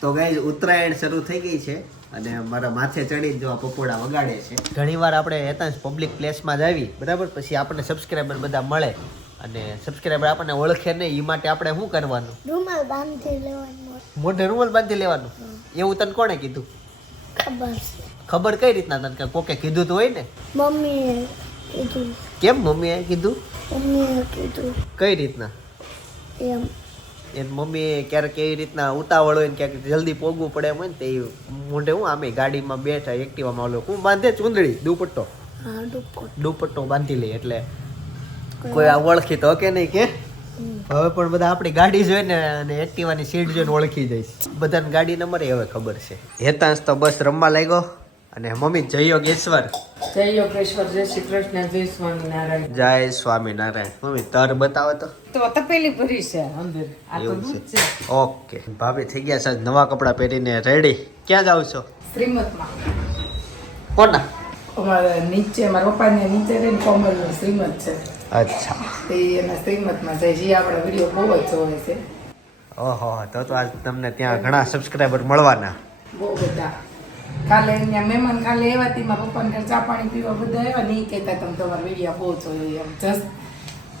તો ગાઈ ઉત્તરાયણ શરૂ થઈ ગઈ છે અને મારા માથે ચડી જો આ પપોડા વગાડે છે. ઘણીવાર આપણે હેતાંશ પબ્લિક પ્લેસમાં જ આવી બરાબર? પછી આપણને સબસ્ક્રાઈબર બધા મળે અને સબસ્ક્રાઈબર આપણને ઓળખે નહીં એ માટે આપણે શું કરવાનું? રૂમાલ બાંધી લેવાનું મોઢે રૂમાલ બાંધી લેવાનું? એવું તને કોણે કીધું? ખબર ખબર કઈ રીતના તને કોકે કીધું તો હોય ને? મમ્મીએ કીધું. કેમ મમ્મીએ કીધું? મમ્મીએ કીધું. કઈ રીતના? એમ. એની મમ્મી ક્યારેક એવી રીતના ઉતાવળ હોય ને ક્યાંક જલ્દી પોગવું પડે એમ હોય ને તે મોઢે હું આમે ગાડીમાં બેઠા એક્ટિવામાં ઓલો હું બાંધે ચૂંદડી દુપટ્ટો. દુપટ્ટો. બાંધી લે એટલે કોઈ આ ઓળખી તો કે નહીં કે. હવે પણ બધા આપણી ગાડી જોઈ ને અને એક્ટિવાની સીટ જોઈને ઓળખી જઈશ. બધાને ગાડી નંબર હવે ખબર છે. હેતાંશ તો બસ રમવા લાગ્યો. અને મમ્મી જય યોગેશ્વર જય યોગેશ્વર જય શ્રી કૃષ્ણ જય સ્વામિનારાયણ. જય સ્વામિનારાયણ. મમ્મી તર બતાવો તો. તો તપેલી ભરી છે અંદર. આ તો દૂધ છે. ઓકે. ભાભી થઈ ગયા સાહેબ નવા કપડાં પહેરીને રેડી ક્યાં જાવ છો? શ્રીમતમાં. કોના? અમારા નીચે મારા પપ્પાને નીચે રહીને કોમલનું શ્રીમત છે. અચ્છા. તે એના શ્રીમતમાં જાય જે આપણા વીડિયો બહુ જ જોવે છે. ઓહો તો તો આજ તમને ત્યાં ઘણા સબસ્ક્રાઈબર મળવાના. બહુ બધા. કાલે અહીંયા મહેમાન કાલે એવા હતી મારા પપ્પાને ઘરે ચા પાણી પીવા બધા એવા નહીં કહેતા તમે તમારા વિડીયા બહુ જોયો એમ. જસ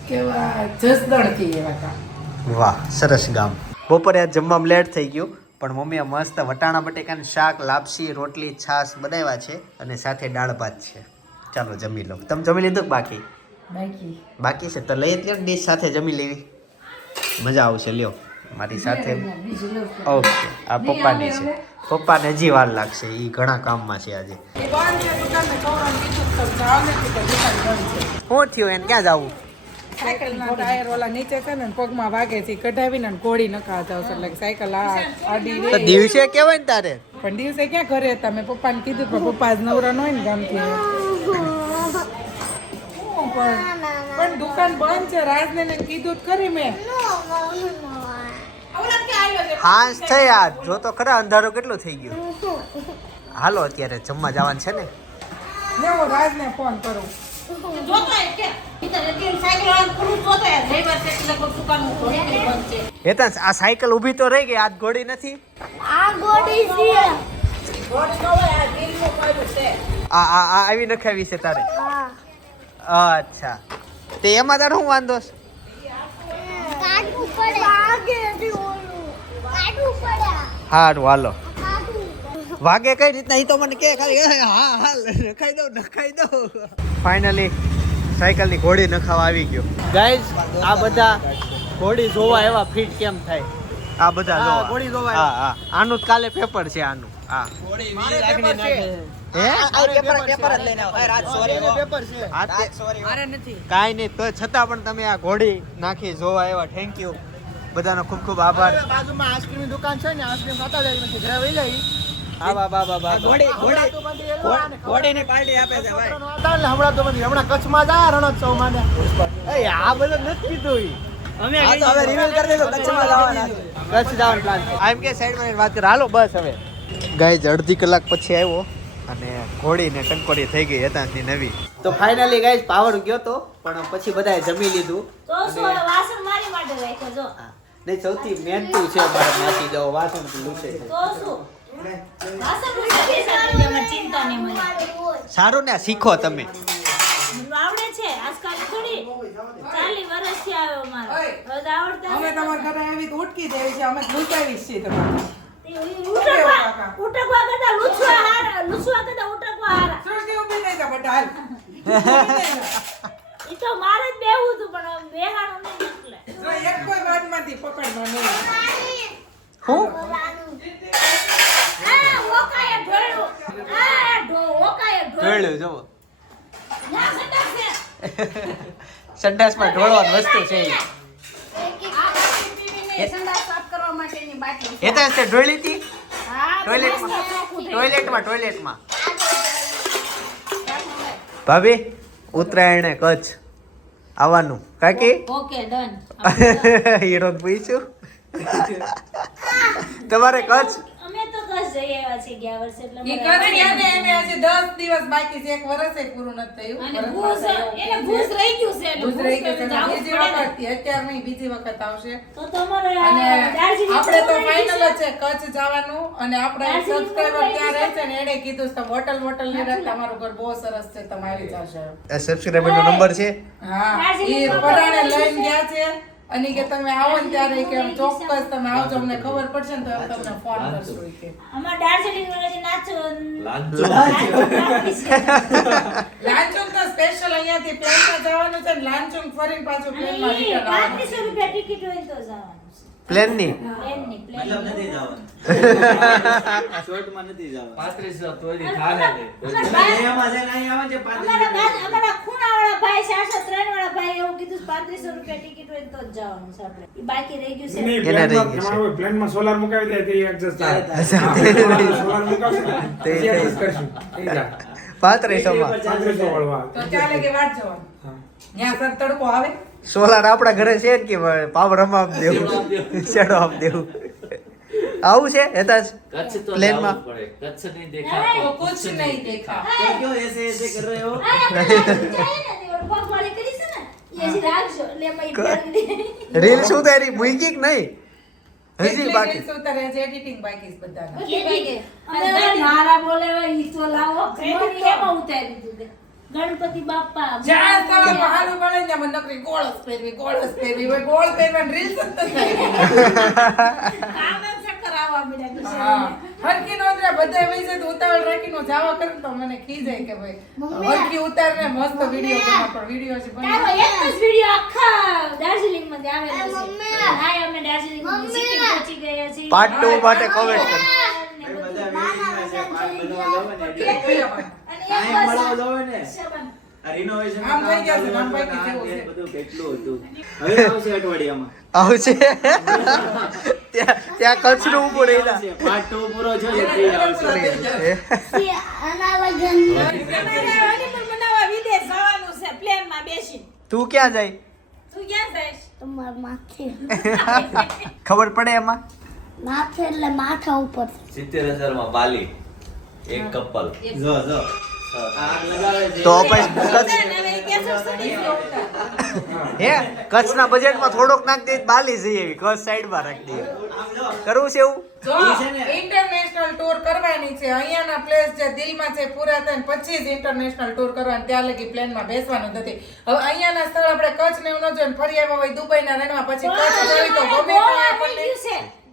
કેવા જસદણથી એવા હતા વાહ સરસ ગામ. બપોરે આ જમવામાં લેટ થઈ ગયું પણ મમ્મીએ મસ્ત વટાણા બટેકાનું શાક લાપસી રોટલી છાશ બનાવ્યા છે અને સાથે દાળ ભાત છે. ચાલો જમી લો. તમે જમી લીધું બાકી? બાકી. બાકી છે તો લઈ જ લ્યો ડીશ સાથે જમી લેવી. મજા આવશે લ્યો. મારી સાથે. ઓકે આ પપ્પાની છે. પપ્પાને હજી વાર લાગશે એ ઘણા કામમાં છે આજે. શું થયું એને ક્યાં જવું? દિવસે કેવાય ને તારે? પણ દિવસે ક્યાં ઘરે હતા? મેં પપ્પાને કીધું પણ પપ્પા જ નવરા ન હોય ને ગામથી. હું પણ દુકાન બંધ છે રાજને ને કીધું ખરી મેં. હાંસ છે યાર. જો તો ખરા અંધારો કેટલો થઈ ગયો. હાલો અત્યારે જમવા જવાનું છે ને? ને હું રાજને ફોન કરું. હેતાંશ આ સાયકલ ઊભી તો રહી ગઈ આજ ઘોડી નથી? આ ગોડી છે. આ આ આ આવી નખાવી છે તારે? અચ્છા. તે એમાં તારે શું વાંધો છે કાઢવું પડે વાગે ઓલું કાઢવું પડે હારું હાલો. વાગે કઈ રીતના? એ તો મને કે ખાલી હા હા નખાઈ દઉં નખાઈ દઉં. ફાઇનલી સાયકલની ઘોડી નખાવા આવી ગયો. ગાઈઝ આ બધા ઘોડી જોવા એવા ફિટ કેમ થાય? આ બધા જોવા. ઘોડી જોવા હા હા. આનું જ કાલે પેપર છે આનું. હા. હે? આ તે- મારે નથી કાંઈ નહીં તો છતાં પણ તમે આ ઘોડી નાખી જોવા એવા. થેન્ક યુ બધાનો ખૂબ ખૂબ આભાર. બાજુમાં આઈસ્ક્રીમની દુકાન છે ને આઈસ્ક્રીમ ખાતા જાય પછી ઘરે વહી જઈ આ બા બા બા બા ઘોડીને પાર્ટી આપે છે ભાઈ. હમણાં તો હમણાં કચ્છમાં જા રણોત્સવમાં ને એ આ બધું નથી કીધું ઈ. આ તો હવે રિવીલ કચ્છમાં જવાના કચ્છ જવાનો પ્લાન આમ કે સાઈડમાં વાત કર. હાલો બસ હવે. ગાઈઝ અડધી કલાક પછી આવ્યો અને ઘોડી ને કંકોડી થઈ ગઈ હતા નવી. તો ફાઇનલી ગાઈઝ પાવર ગયો તો પણ પછી બધાએ જમી લીધું. તો શું હવે વાસણ મારી માટે રાખ્યો જો. નહીં સૌથી મહેનતું છે મારા માસી જાઓ વાસણ લૂછે છે. તો સારું ને શીખો તમે. આવડે છે આજકાલ થોડી ચાલી વર્ષથી આવ્યો મારો. ઓય. હવે તો આવડતા અમે તમારા ઘરે આવી ઉટકી દેવી છે અમે લૂંટાવી છીએ તમારે. ઉટકવા કરતા લૂછવા હારા લૂછવા કરતા ઉટકવા હારા. સુરતી ઊભી નહીં જા બેટા હાલ ઈ તો મારે જ બેહવું હતું પણ બેહાણું નહીં એટલે જો એક કોઈ વાતમાંથી પકડમાં નહીં હું? ઢોળ્યું જુઓ. સંડાસમાં ઢોળવાની વસ્તુ છે. એ તે ઢોળી હતી ટોયલેટમાં ટોયલેટમાં. ટોયલેટમાં ભાભી ઉત્તરાયણે કચ્છ. આવવાનું. કાકી? Okay done. હીરો પૂછ્યું? તમારે કચ્છ? અમે જઈ આવ્યા છીએ ગયા વર્ષે એટલે ઈ મને કરે એને એને હજી 10 દિવસ બાકી છે. એક વર્ષે પૂરું નથી થયું. અને ભૂસ એને ભૂસ રહી ગયું છે ભૂસ રહી ગયું છે. બીજી જવું પડે ને. વખત અત્યાર નહીં બીજી વખત આવશે. તો તમારે આપણે તો ફાઇનલ જ છે કચ્છ જવાનું. અને આપણા સબસ્ક્રાઇબર ત્યાં રહે છે ને એણે કીધું છે તમે હોટલ વોટલ નહીં રાખતા અમારું ઘર બહુ સરસ છે તમે આવી જશો સબસ્ક્રાઈબર નો નંબર છે? હા એ પરાણે લઈને ગયા છે. અને કે તમે આવો ને ત્યારે કે ચોક્કસ તમે આવજો અમને ખબર પડશે ને તો તમને ફોન કરશું કે. અમાર દાર્જિલિંગ વાળા જે નાચો લાંચુંગ તો સ્પેશિયલ અહીંયાથી પ્લેનમાં જવાનું છે ને લાંચુંગ ફરીને પાછું પ્લેનમાં રિટર્ન આવવાનું પાંત્રીસો રૂપિયા ટિકિટ હોય તો જવાનું પ્લેનની? મતલબ નથી જવાનું. નથી જવાનું. અમારા ભાઈ ભાઈ એવું કીધું પાંત્રીસો રૂપિયા ટિકિટ હોય તો જ જવાનું છે આપણે. ઈ બાકી રહી ગયું છે. નહીં, એને રહી ગયું છે. પ્લેનમાં સોલાર મુકાવી દે તે adjust થાય. સોલાર મુકાવશે તે- adjust કરશું. પાંત્રીસો માં. તો ચાલે કે વાટ જવાનું? હા. ત્યાં સર તડકો આવે? સોલાર આપણા ઘરે છે જ કે પાવર આપ દેવું. શેડો આપ દેવું. આવું છે? હેતાજ જ. પડે. કચ્છ નહીં દેખા કુછ નહીં દેખા ક્યો એસે એસે કર રહે હો રીલ શું તારી મૂકી કે નહીં? હજી બાકી. reels છે? એડિટિંગ બાકી છે બધાના. બધી બાકી. અમે મારા બોલાવા ઈ લાવો. ક્રેડિટ એમાં ઉતારી દીધું ગણપતિ બાપા જ્યાં ને મને નકરી ગોળસ પહેરવી ગોળસ પહેરવી હોય. ગોળ પહેરવા રીલ્સ જ નથી. કામે. હરકી નો ઉતરે બધા એવી જાય તો ઉતાવળ રાખીને જાવા કરે તો મને ખીજાય કે ભાઈ હરકી ઉતારને મસ્ત વીડિયો બનાવ પણ વીડિયો છે તારો બની એક જ વિડિયો આખા દાર્જિલિંગમાં આવેલો છે. મમ્મી. હાય અમે દાર્જિલિંગમાં સિટી પહોંચી ગયા છીએ. પાર્ટ 2 માટે કોમેન્ટ કર. બધા વેડિંગના છે પાર્ટ બનાવવા જાવ અને એક અહીં બસ મળવા જાવ આવશે ત્યાં કચ્છનું તે ક્યાં જાય? તું ક્યાં જઈશ? તમાર માથે. ખબર પડે એમાં? માથે એટલે માથા ઉપર. સિત્તેર હજારમાં બાલી એક કપલ. જો જો. તો પછી હે, કચ્છના બજેટમાં થોડોક નાખ દે, બાલી જઈએ એવી, કચ્છ સાઈડમાં રાખી દઈએ કરવું છે એવું? ઇન્ટરનેશનલ ટૂર કરવાની છે. અહીંયાના પ્લેસ જે દિલમાં છે, પૂરા થઈને પછી જ ઇન્ટરનેશનલ ટૂર કરવાની. ત્યાં લગી પ્લેનમાં બેસવાનું નથી. હવે અહીંયાના સ્થળ આપણે કચ્છ ને એવું ન જોઈએ ફરી આવ્યા હોય દુબઈના રણમાં, પછી કચ્છ જોઈ તો ગમે આપણને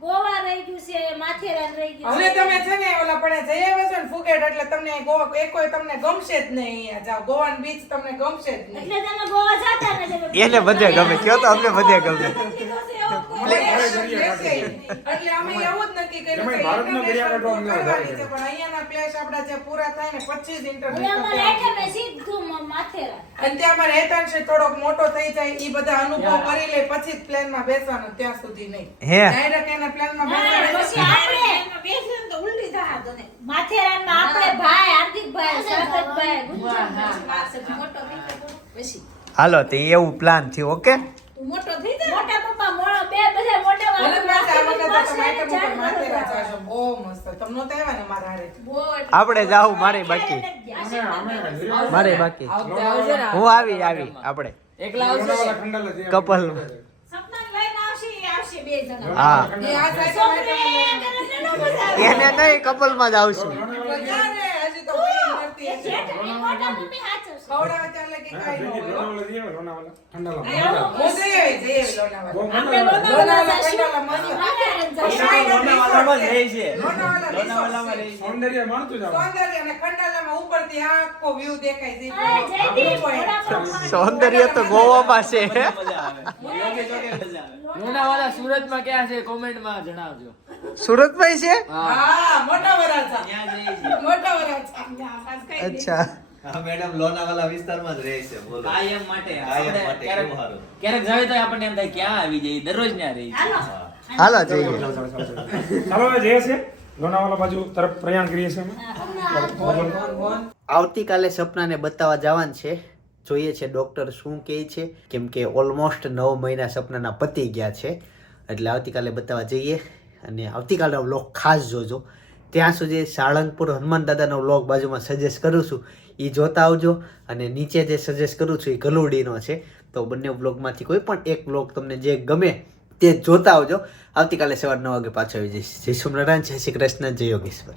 ગોવા રહી ગયું છે માથેરાન રહી ગયું હવે તમે છે ને ઓલા પણ જઈ આવ્યા છો ને ફુકેટ એટલે તમને ગોવા એકોય તમને ગમશે જ નહીં અહીંયા જાવ ગોવાન બીચ તમને ગમશે જ નહીં. એટલે તમે ગોવા જાતા નથી એટલે બધે ગમે. કયો તો અમને બધે ગમે. એટલે અમે એવું જ નક્કી કર્યું છે ભારતનો દરિયાકાંઠો અમને વધારે છે, પણ અહીંયાના પ્લેસ આપણા જે પૂરા થાય ને પછી જ એટલે ઇન્ટરનેશનલ અમારે એટલે મેં સીધું માથેરાન. અને ત્યાં અમારે હેતાંશ થોડોક મોટો થઈ જાય ઈ બધા અનુભવ કરી લે પછી જ પ્લેનમાં બેસવાનું ત્યાં સુધી નહીં. હે. ડાયરેક્ટ એના પ્લેનમાં ના, બેસવાનું પછી આપણે માથેરાનમાં આપણે ભાઈ હાર્દિકભાઈ સ્વાગતભાઈ ગુંજનભાઈ મોટો થઈ હાલો તે એવું પ્લાન થયું ઓકે? મોટો થઈ મોટા પપ્પા મોળો બે બધા મોટા આપણે જાવું મારે બાકી. મારે બાકી. હું આવી આવી આપણે. કપલ સપનાને લઈને આવશે એ આવશે બે જણા હા. એને નહીં કપલમાં જ આવશું. સૌંદર્ય તો ગોવામાં છે. લોનાવાલા સુરતમાં ક્યાં છે કોમેન્ટમાં જણાવજો. સુરતમાં છે? હા. મોટા વરાછા ત્યાં જઈ છે? મોટા વરાછા અચ્છા. હા મેડમ લોનાવાલા વિસ્તારમાં જ રહે છે બોલો. કાયમ માટે કાયમ માટે કેવું હારું? ક્યારેક જાવે તો આપણને એમ થાય ક્યાં આવી જઈ દરરોજ ન્યા રહી છે હાલો. હાલો જઈએ. ચાલો હવે જઈએ છે લોનાવાલા બાજુ તરફ પ્રયાણ કરીએ છીએ અમે. આવતીકાલે સપનાને બતાવવા જવાનું છે. જોઈએ છે ડૉક્ટર શું કહે છે? કેમ કે ઓલમોસ્ટ નવ મહિના સપનાના પતી ગયા છે. એટલે આવતીકાલે બતાવવા જઈએ અને આવતીકાલનો વ્લોગ ખાસ જોજો. ત્યાં સુધી સાળંગપુર હનુમાન દાદાનો વ્લોગ બાજુમાં સજેસ્ટ કરું છું. એ જોતા આવજો અને નીચે જે સજેસ્ટ કરું છું એ ગલુડીનો છે. તો બંને વ્લોગમાંથી કોઈ પણ એક વ્લોગ તમને જે ગમે તે જોતા આવજો. આવતીકાલે સવાર નવ વાગે પાછો આવી જઈશ. જય સોમનારાયણ જય શ્રી કૃષ્ણ, જય યોગેશ્વર.